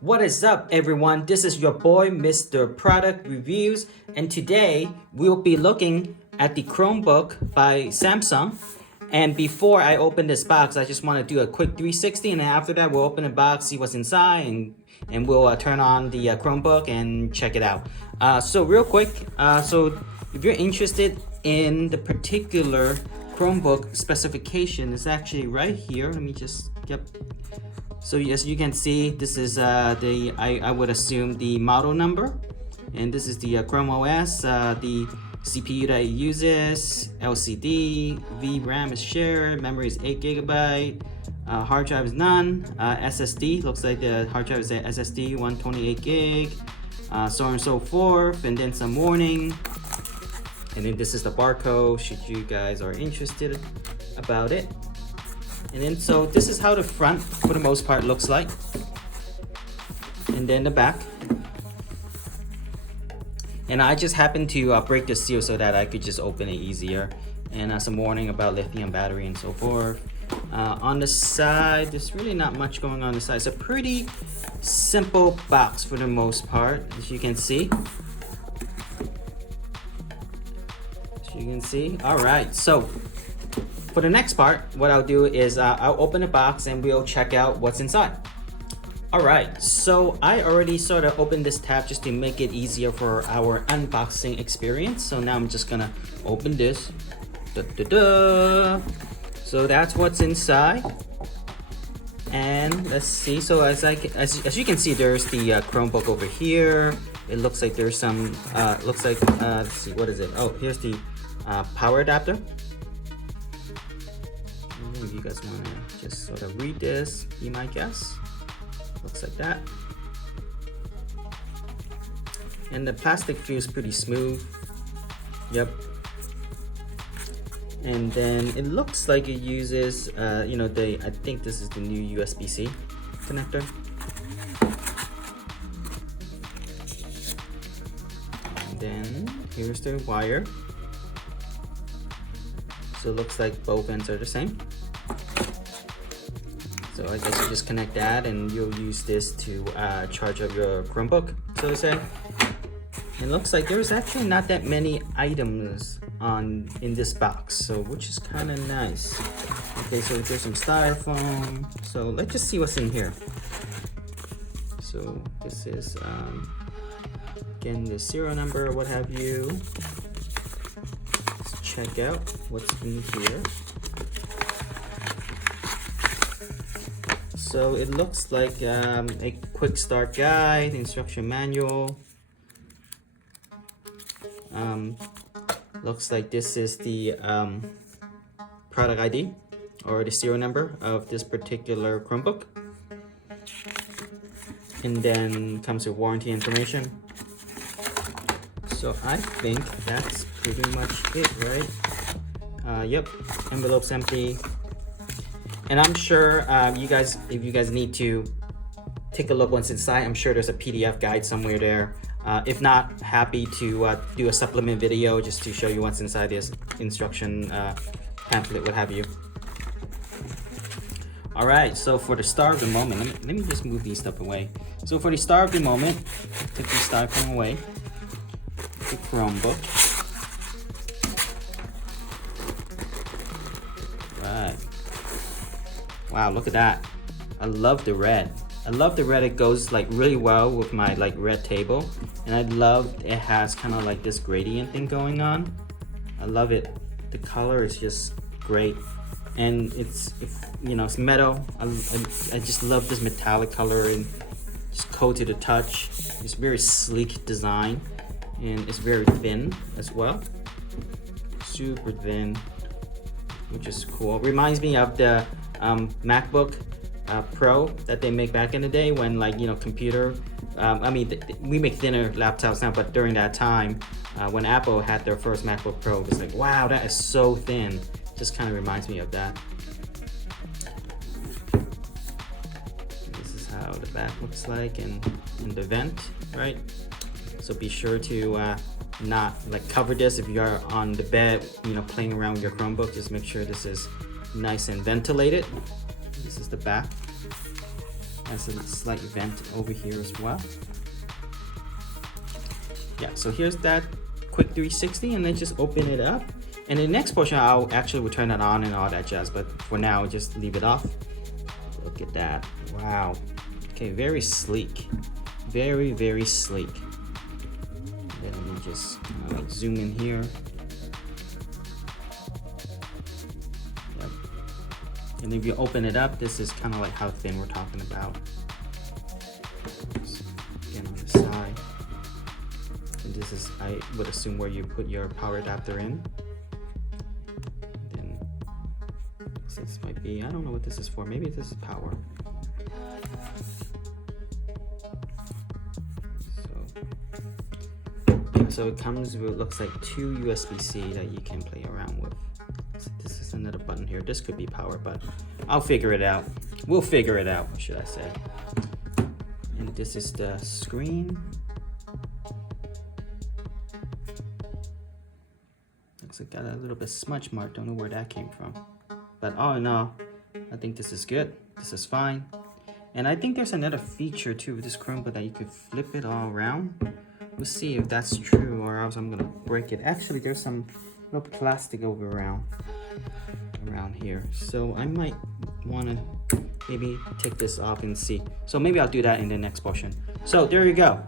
What is up, everyone? This is your boy Mr. Product Reviews, and today we'll be looking at the Chromebook by Samsung. And before I open this box, I just want to do a quick 360, and then after that we'll open the box, see what's inside, and we'll turn on the Chromebook and check it out. So real quick, so if you're interested in the particular Chromebook specification, it's actually right here. Let me just get. So as you can see, this is I would assume the model number, and this is the Chrome OS, the CPU that it uses, LCD, VRAM is shared, memory is 8 GB, hard drive is none, SSD, looks like the hard drive is a SSD, 128 gig, so on and so forth, and then some warning, and then this is the barcode, should you guys are interested about it. And then so this is how the front for the most part looks like, and then the back. And I just happened to break the seal so that I could just open it easier, and some warning about lithium battery and so forth. On the side, there's really not much going on the side. It's a pretty simple box for the most part, as you can see. All right, so for the next part, what I'll do is I'll open the box and we'll check out what's inside. All right, so I already sort of opened this tab just to make it easier for our unboxing experience. So now I'm just gonna open this. So that's what's inside. And let's see, so as you can see, there's the Chromebook over here. It looks like there's some, let's see, what is it? Oh, here's the power adapter. If you guys want to just sort of read this, be my guess. Looks like that. And the plastic feels pretty smooth. Yep. And then it looks like it uses, I think this is the new USB-C connector. And then here's the wire. So it looks like both ends are the same. So I guess you just connect that and you'll use this to charge up your Chromebook, so to say. It looks like there's actually not that many items in this box, so which is kind of nice. Okay, so there's some styrofoam. So let's just see what's in here. So this is again the serial number, what have you. Let's check out what's in here. So it looks like a quick start guide, instruction manual. Looks like this is the product ID or the serial number of this particular Chromebook. And then comes with warranty information. So I think that's pretty much it, right? Yep, envelope's empty. And I'm sure if you guys need to take a look once inside, I'm sure there's a PDF guide somewhere there. If not, happy to do a supplement video just to show you what's inside this instruction pamphlet, what have you. All right, so for the star of the moment, let me just move these stuff away. So for the star of the moment, take the styrofoam away, the Chromebook. Right. Wow, look at that. I love the red. I love the red. It goes like really well with my like red table. And I love it has kind of like this gradient thing going on. I love it. The color is just great. And it's metal. I just love this metallic color and just coat to the touch. It's very sleek design. And it's very thin as well. Super thin, which is cool. Reminds me of the MacBook Pro that they make back in the day when computer, we make thinner laptops now, but during that time when Apple had their first MacBook Pro, it was like, wow, that is so thin. Just kind of reminds me of that. This is how the back looks like and the vent, right? So be sure to not cover this if you're on the bed, playing around with your Chromebook. Just make sure this is nice and ventilated. This is the back. Has a slight vent over here as well. Yeah, so here's that quick 360, and then just open it up. And in the next portion, I'll actually turn it on and all that jazz, but for now, just leave it off. Look at that, wow. Okay, very sleek, very, very sleek. Then let me just zoom in here. Yep. And if you open it up, this is kind of like how thin we're talking about. Again, on the side. And this is, I would assume, where you put your power adapter in. Then this might be, I don't know what this is for. Maybe this is power. So it comes with, looks like 2 USB-C that you can play around with. So this is another button here. This could be power, but I'll figure it out. We'll figure it out, should I say. And this is the screen. Looks like got a little bit smudge mark. Don't know where that came from. But all in all, I think this is good. This is fine. And I think there's another feature too with this Chromebook that you could flip it all around. We'll see if that's true, or else I'm gonna break it. Actually, there's some little plastic over around here, so I might want to maybe take this off and see. So maybe I'll do that in the next portion. So there you go,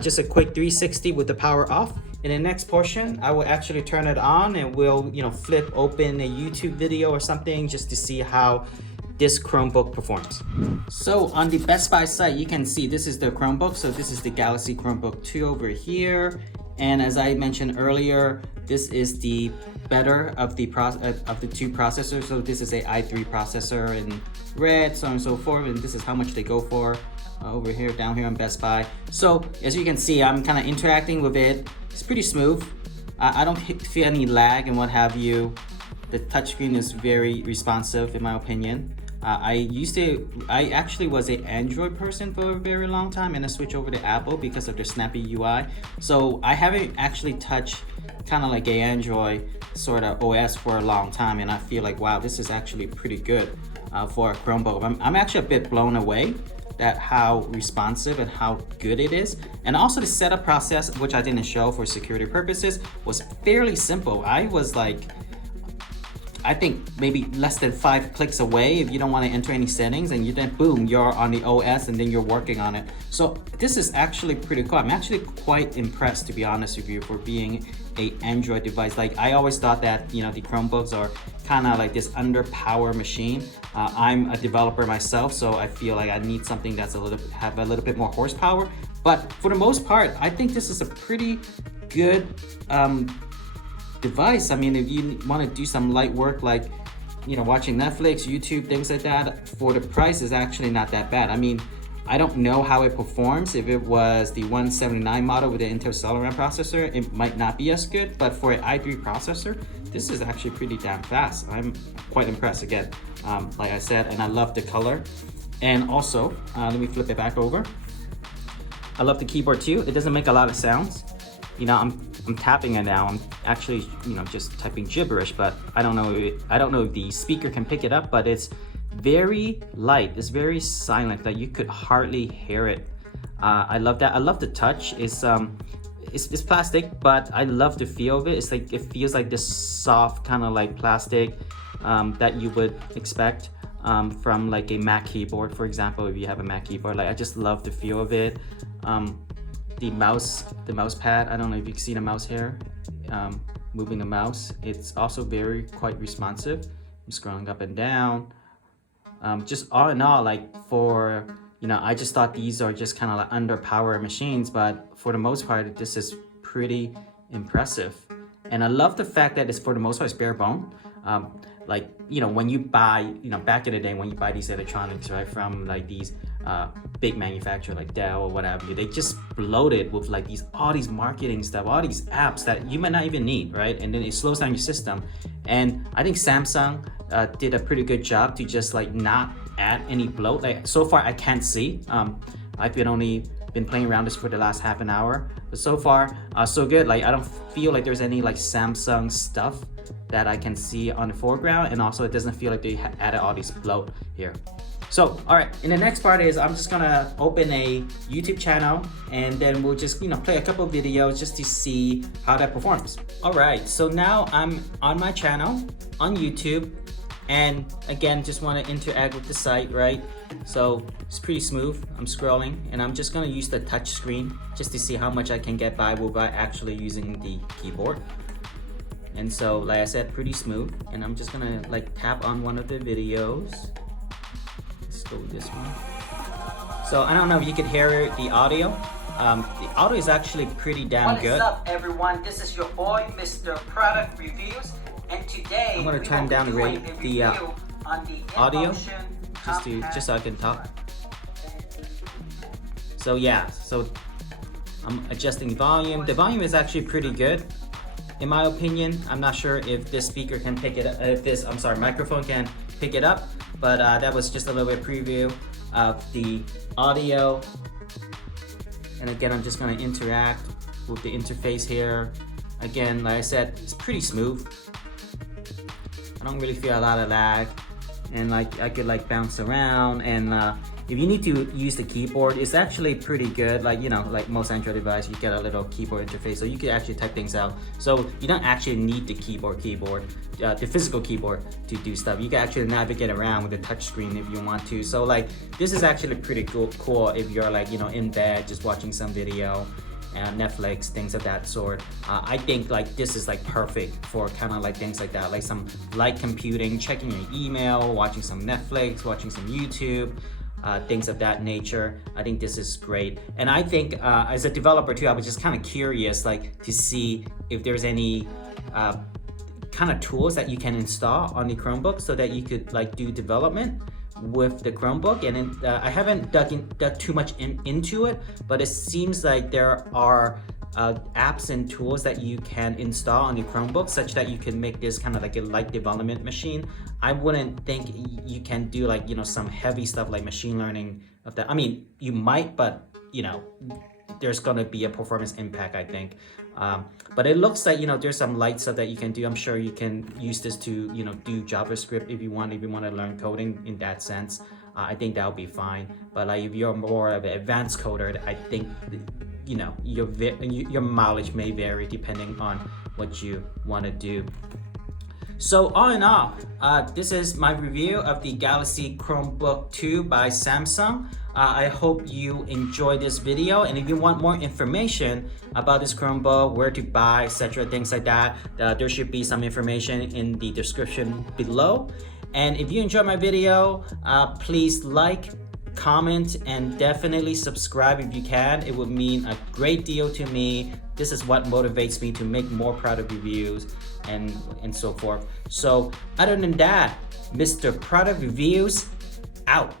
just a quick 360 with the power off. In the next portion, I will actually turn it on and we'll flip open a YouTube video or something just to see how this Chromebook performs. So on the Best Buy site, you can see this is the Chromebook. So this is the Galaxy Chromebook 2 over here. And as I mentioned earlier, this is the better of the two processors. So this is a i3 processor in red, so on and so forth. And this is how much they go for over here, down here on Best Buy. So as you can see, I'm kind of interacting with it. It's pretty smooth. I don't feel any lag and what have you. The touchscreen is very responsive in my opinion. I actually was an Android person for a very long time, and I switched over to Apple because of their snappy UI. So I haven't actually touched kind of like a Android sort of OS for a long time, and I feel like, wow, this is actually pretty good for a Chromebook. I'm actually a bit blown away at how responsive and how good it is. And also the setup process, which I didn't show for security purposes, was fairly simple. I think maybe less than 5 clicks away if you don't want to enter any settings, and you then boom, you're on the OS and then you're working on it. So this is actually pretty cool. I'm actually quite impressed, to be honest with you, for being a Android device. Like, I always thought that the Chromebooks are kind of like this underpowered machine. I'm a developer myself, so I feel like I need something that's have a little bit more horsepower. But for the most part, I think this is a pretty good device. I mean, if you want to do some light work like watching Netflix, YouTube, things like that, for the price is actually not that bad. I mean, I don't know how it performs. If it was the 179 model with the Intel Celeron processor, it might not be as good, but for an i3 processor, this is actually pretty damn fast. I'm quite impressed again, like I said, and I love the color. And also, let me flip it back over. I love the keyboard too. It doesn't make a lot of sounds. I'm tapping it now. I'm actually, just typing gibberish, but I don't know if the speaker can pick it up, but it's very light. It's very silent that you could hardly hear it. I love that. I love the touch. It's plastic, but I love the feel of it. It's like, it feels like this soft kind of like plastic that you would expect from like a Mac keyboard, for example. If you have a Mac keyboard, like, I just love the feel of it. The mouse pad, I don't know if you can see the mouse here, moving the mouse. It's also quite responsive. I'm scrolling up and down. Just all in all, like, for, I just thought these are just kind of like underpowered machines, but for the most part, this is pretty impressive. And I love the fact that it's, for the most part, it's bare bone. Like, when you buy, back in the day, when you buy these electronics, right, from like these big manufacturer like Dell or whatever, they just bloated with like all these marketing stuff, all these apps that you might not even need, right? And then it slows down your system. And I think Samsung did a pretty good job to just like not add any bloat. Like, so far I can't see. I've been only been playing around this for the last half an hour, but so far so good. Like I don't feel like there's any like Samsung stuff that I can see on the foreground, and also it doesn't feel like they added all these bloat here. So all right, in the next part is I'm just gonna open a YouTube channel, and then we'll just play a couple of videos just to see how that performs. All right, so now I'm on my channel on YouTube, and again just want to interact with the site, right? So it's pretty smooth. I'm scrolling, and I'm just gonna use the touch screen just to see how much I can get by without actually using the keyboard. And so like I said, pretty smooth, and I'm just gonna like tap on one of the videos. Let's go with this one. So I don't know if you could hear the audio. The audio is actually pretty damn good. What is up, everyone? This is your boy, Mr. Product Reviews, and today I'm gonna turn down the audio just so I can talk. So yeah, so I'm adjusting the volume. The volume is actually pretty good, in my opinion. I'm not sure if this speaker can pick it up, if this microphone can pick it up, but that was just a little bit preview of the audio. And again, I'm just gonna interact with the interface here. Again, like I said, it's pretty smooth. I don't really feel a lot of lag, and like I could like bounce around, and if you need to use the keyboard, it's actually pretty good. Like like most Android device, you get a little keyboard interface, so you can actually type things out. So you don't actually need the the physical keyboard to do stuff. You can actually navigate around with the touch screen if you want to. So like this is actually pretty cool if you're like in bed just watching some video, Netflix, things of that sort. I think like this is like perfect for kind of like things like that, like some light computing, checking your email, watching some Netflix, watching some YouTube, things of that nature. I think this is great. And I think as a developer too, I was just kind of curious like to see if there's any kind of tools that you can install on the Chromebook so that you could like do development with the Chromebook. And I haven't dug too much into it, but it seems like there are apps and tools that you can install on your Chromebook such that you can make this kind of like a light development machine. I wouldn't think you can do like some heavy stuff like machine learning of that. I mean, you might, but there's gonna be a performance impact, I think. But it looks like there's some light stuff that you can do. I'm sure you can use this to do JavaScript if you want to learn coding in that sense. I think that'll be fine. But like if you're more of an advanced coder, I think your mileage may vary depending on what you want to do. So all in all, this is my review of the Galaxy Chromebook 2 by Samsung. I hope you enjoyed this video, and if you want more information about this Chromebook, where to buy, etc., things like that, there should be some information in the description below. And if you enjoyed my video, please like, comment, and definitely subscribe if you can. It would mean a great deal to me. This is what motivates me to make more product reviews and so forth. So other than that, Mr. Product Reviews out.